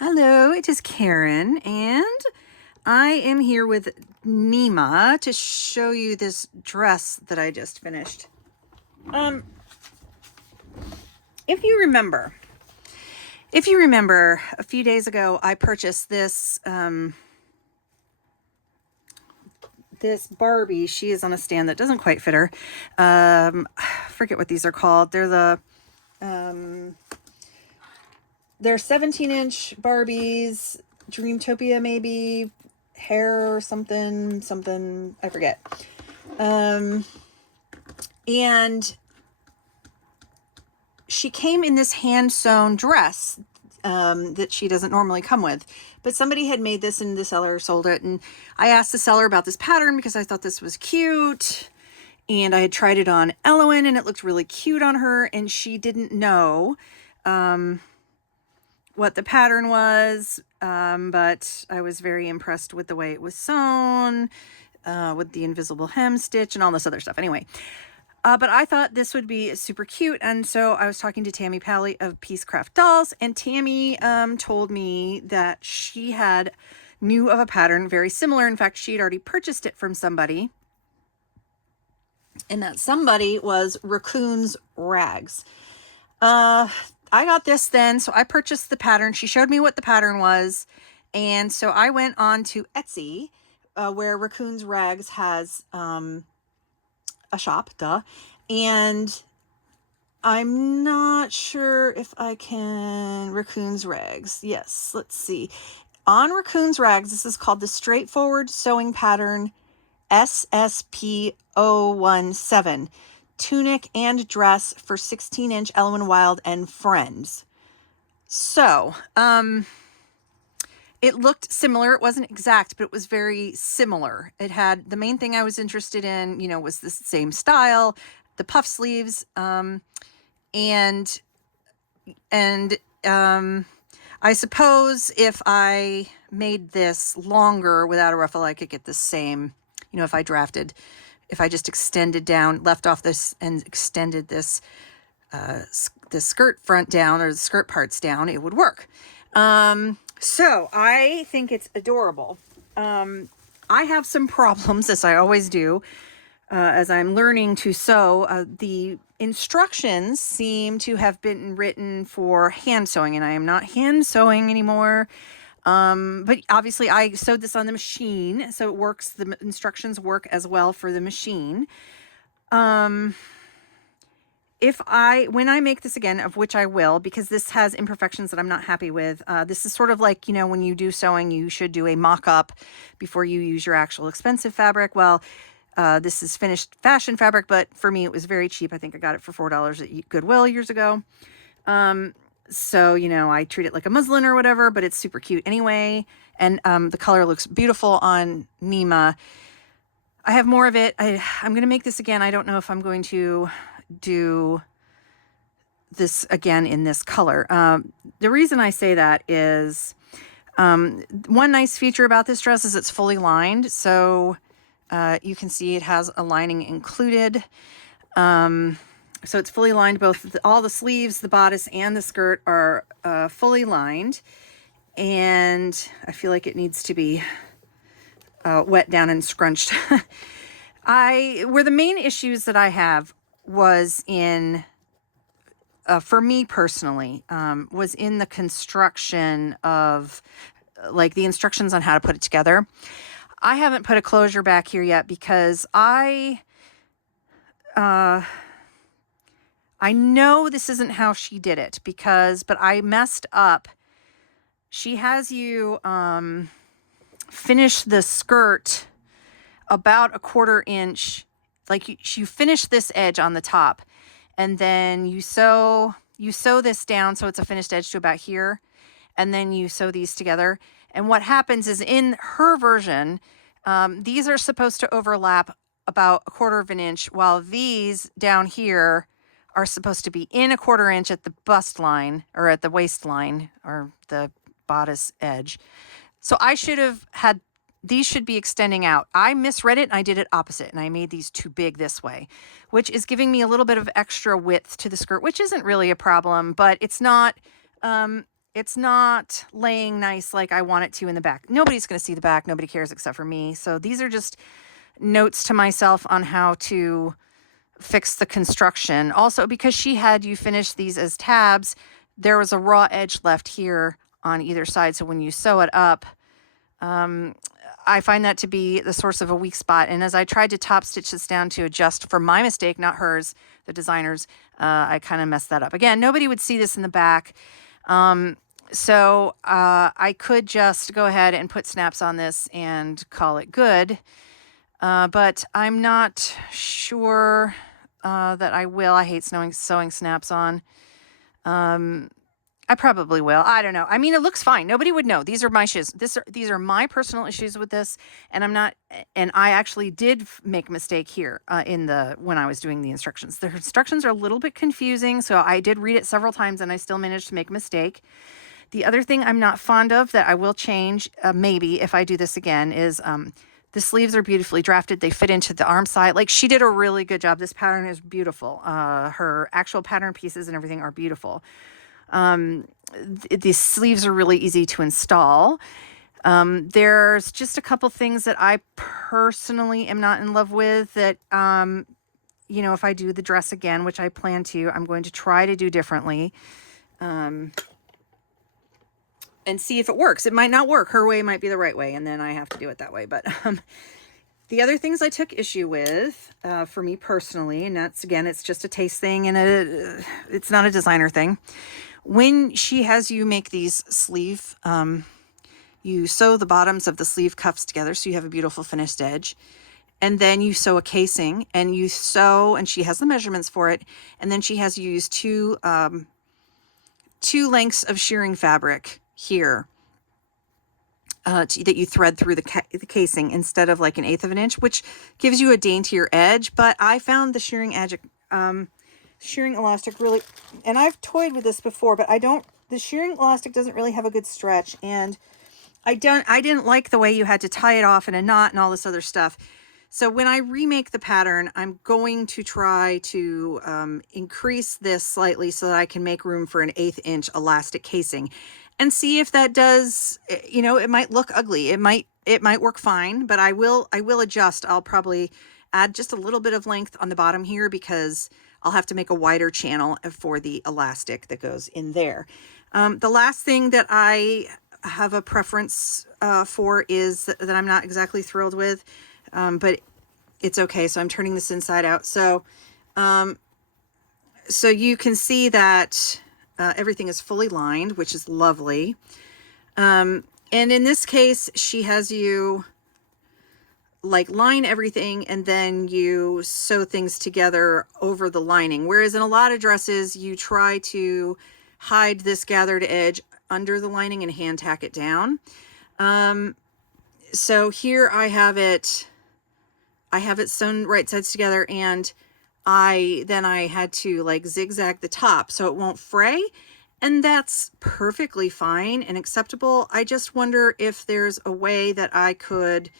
Hello, it is Karen, and I am here with Neema to show you this dress that I just finished. If you remember, a few days ago, I purchased this this Barbie. She is on a stand that doesn't quite fit her. I forget what these are called. They're 17-inch Barbies, Dreamtopia maybe, hair or something, I forget. And she came in this hand-sewn dress that she doesn't normally come with. But somebody had made this and the seller sold it. And I asked the seller about this pattern because I thought this was cute. And I had tried it on Ellowyne and it looked really cute on her. And she didn't know what the pattern was, but I was very impressed with the way it was sewn, with the invisible hem stitch and all this other stuff. Anyway, but I thought this would be super cute, and so I was talking to Tammy Pally of Peacecraft Dolls, and Tammy told me that she knew of a pattern very similar. In fact, she had already purchased it from somebody, and that somebody was Raccoon's Rags. I got this then, so I purchased the pattern. She showed me what the pattern was, and so I went on to Etsy, where Raccoon's Rags has a shop, and I'm not sure if I can... Raccoon's Rags, yes, let's see. On Raccoon's Rags, this is called the Straightforward Sewing Pattern SSP017. Tunic and dress for 16-inch Ellowyne, Wilde, and friends. So, it looked similar. It wasn't exact, but it was very similar. It had, the main thing I was interested in, was the same style, the puff sleeves, and I suppose if I made this longer without a ruffle, I could get the same, if I just extended down, left off this and extended this, the skirt front down, or the skirt parts down, it would work. So I think it's adorable. I have some problems, as I always do, as I'm learning to sew. The instructions seem to have been written for hand sewing, and I am not hand sewing anymore. But obviously I sewed this on the machine, so it works. The instructions work as well for the machine. When I make this again, of which I will, because this has imperfections that I'm not happy with. This is sort of like, when you do sewing, you should do a mock-up before you use your actual expensive fabric. Well, this is finished fashion fabric, but for me, it was very cheap. I think I got it for $4 at Goodwill years ago. So, I treat it like a muslin or whatever, but it's super cute anyway. And the color looks beautiful on Neema. I have more of it. I'm going to make this again. I don't know if I'm going to do this again in this color. The reason I say that is one nice feature about this dress is it's fully lined. So you can see it has a lining included. So it's fully lined. All the sleeves, the bodice, and the skirt are fully lined. And I feel like it needs to be wet down and scrunched. Where the main issues that I have was in, for me personally, was in the construction of, like, the instructions on how to put it together. I haven't put a closure back here yet because I know this isn't how she did it but I messed up. She has you finish the skirt about a 1/4 inch. Like you finish this edge on the top, and then you sew this down so it's a finished edge to about here, and then you sew these together. And what happens is, in her version, these are supposed to overlap about a 1/4 inch, while these down here are supposed to be in a 1/4 inch at the bust line, or at the waistline, or the bodice edge. So I should have had, these should be extending out. I misread it and I did it opposite, and I made these too big this way, which is giving me a little bit of extra width to the skirt, which isn't really a problem, but it's not, it's not laying nice like I want it to in the back. Nobody's going to see the back. Nobody cares except for me. So these are just notes to myself on how to fix the construction. Also, because she had you finish these as tabs, there was a raw edge left here on either side. So when you sew it up, I find that to be the source of a weak spot. And as I tried to top stitch this down to adjust for my mistake, not hers, the designer's, I kind of messed that up. Again, nobody would see this in the back. So I could just go ahead and put snaps on this and call it good. But I'm not sure that I will. I hate sewing snaps on. I probably will. I don't know. I mean, it looks fine. Nobody would know. These are my issues. These are my personal issues with this, and I'm not. And I actually did make a mistake here when I was doing the instructions. The instructions are a little bit confusing, so I did read it several times, and I still managed to make a mistake. The other thing I'm not fond of that I will change, maybe if I do this again, is the sleeves are beautifully drafted. They fit into the arm side. Like, she did a really good job. This pattern is beautiful. Her actual pattern pieces and everything are beautiful. The sleeves are really easy to install. There's just a couple things that I personally am not in love with that, if I do the dress again, which I plan to, I'm going to try to do differently. And see if it works. It might not work. Her way might be the right way, and then I have to do it that way. But the other things I took issue with, for me personally, and that's, again, it's just a taste thing, and it's not a designer thing. When she has you make these sleeve, you sew the bottoms of the sleeve cuffs together so you have a beautiful finished edge. And then you sew a casing, and you sew, and she has the measurements for it, and then she has you use two lengths of shearing fabric here that you thread through the casing instead of like 1/8 of an inch, which gives you a daintier edge. But I found the shearing elastic really, and I've toyed with this before, but the shearing elastic doesn't really have a good stretch, and I didn't like the way you had to tie it off in a knot and all this other stuff. So when I remake the pattern, I'm going to try to increase this slightly so that I can make room for an 1/8 inch elastic casing, and see if that does. It might look ugly. It might work fine, but I will adjust. I'll probably add just a little bit of length on the bottom here because I'll have to make a wider channel for the elastic that goes in there. The last thing that I have a preference for is that I'm not exactly thrilled with. But it's okay. So I'm turning this inside out. So you can see that everything is fully lined, which is lovely. And in this case, she has you like line everything and then you sew things together over the lining. Whereas in a lot of dresses, you try to hide this gathered edge under the lining and hand tack it down. So here I have it sewn right sides together, and I had to like zigzag the top so it won't fray, and that's perfectly fine and acceptable. I just wonder if there's a way that I could,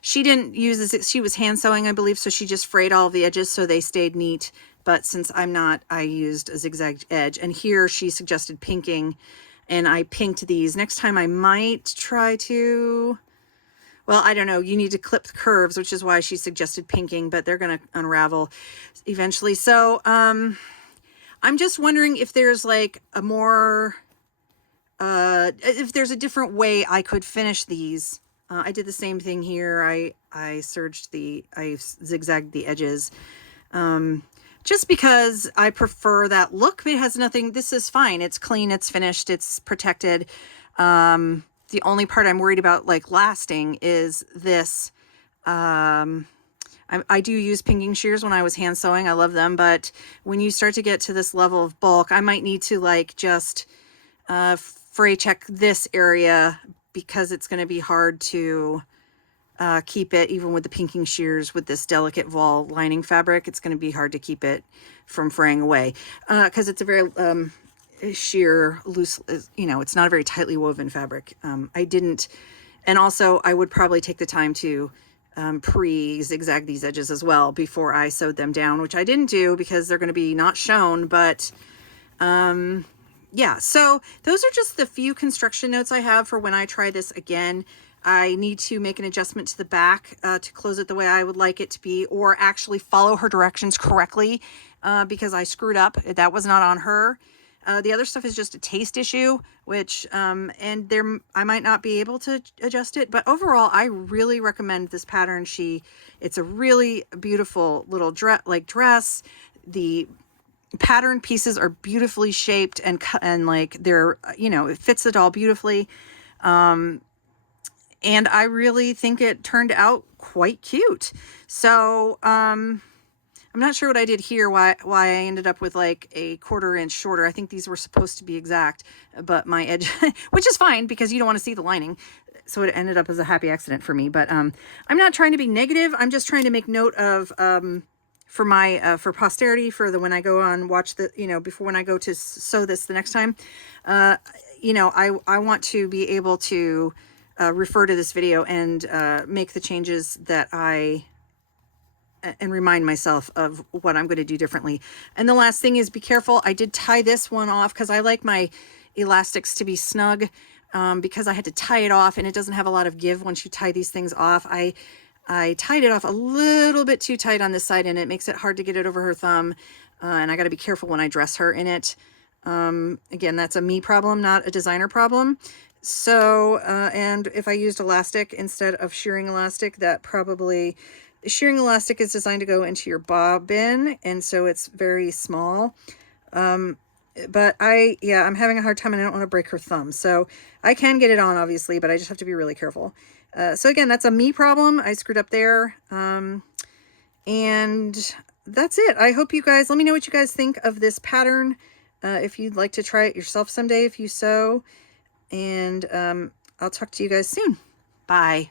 she didn't use this, she was hand sewing, I believe, so she just frayed all of the edges so they stayed neat. But since I'm not, I used a zigzag edge, and here she suggested pinking, and I pinked these. Next time I might try to, well, I don't know. You need to clip the curves, which is why she suggested pinking, but they're going to unravel eventually. So I'm just wondering if there's like a more, if there's a different way I could finish these. I did the same thing here. I zigzagged the edges. Just because I prefer that look. It has nothing, this is fine. It's clean, it's finished, it's protected. The only part I'm worried about like lasting is this. I do use pinking shears when I was hand sewing. I love them, but when you start to get to this level of bulk, I might need to like just fray check this area because it's going to be hard to keep it, even with the pinking shears with this delicate voile lining fabric. It's going to be hard to keep it from fraying away because it's a very sheer, loose, it's not a very tightly woven fabric. And also I would probably take the time to pre-zigzag these edges as well before I sewed them down, which I didn't do because they're going to be not shown, but yeah, so those are just the few construction notes I have for when I try this again. I need to make an adjustment to the back to close it the way I would like it to be, or actually follow her directions correctly because I screwed up. That was not on her. The other stuff is just a taste issue, which, and there, I might not be able to adjust it, but overall, I really recommend this pattern. It's a really beautiful little dress. The pattern pieces are beautifully shaped and like they're, you know, it fits the doll beautifully. And I really think it turned out quite cute. So, I'm not sure what I did here, why I ended up with like a 1/4 inch shorter. I think these were supposed to be exact, but my edge, which is fine because you don't want to see the lining. So it ended up as a happy accident for me, but, I'm not trying to be negative. I'm just trying to make note of, for my, for posterity, for when I go on, watch the, you know, before when I go to sew this the next time, you know, I want to be able to, refer to this video and, make the changes that and remind myself of what I'm going to do differently. And the last thing is be careful. I did tie this one off because I like my elastics to be snug, because I had to tie it off and it doesn't have a lot of give once you tie these things off. I tied it off a little bit too tight on this side and it makes it hard to get it over her thumb. And I got to be careful when I dress her in it. Again, that's a me problem, not a designer problem. So, and if I used elastic instead of shearing elastic, shearing elastic is designed to go into your bobbin, and so it's very small. But I'm having a hard time and I don't want to break her thumb. So I can get it on, obviously, but I just have to be really careful. So again, that's a me problem. I screwed up there. And that's it. I hope you guys, let me know what you guys think of this pattern. If you'd like to try it yourself someday, if you sew. And I'll talk to you guys soon. Bye.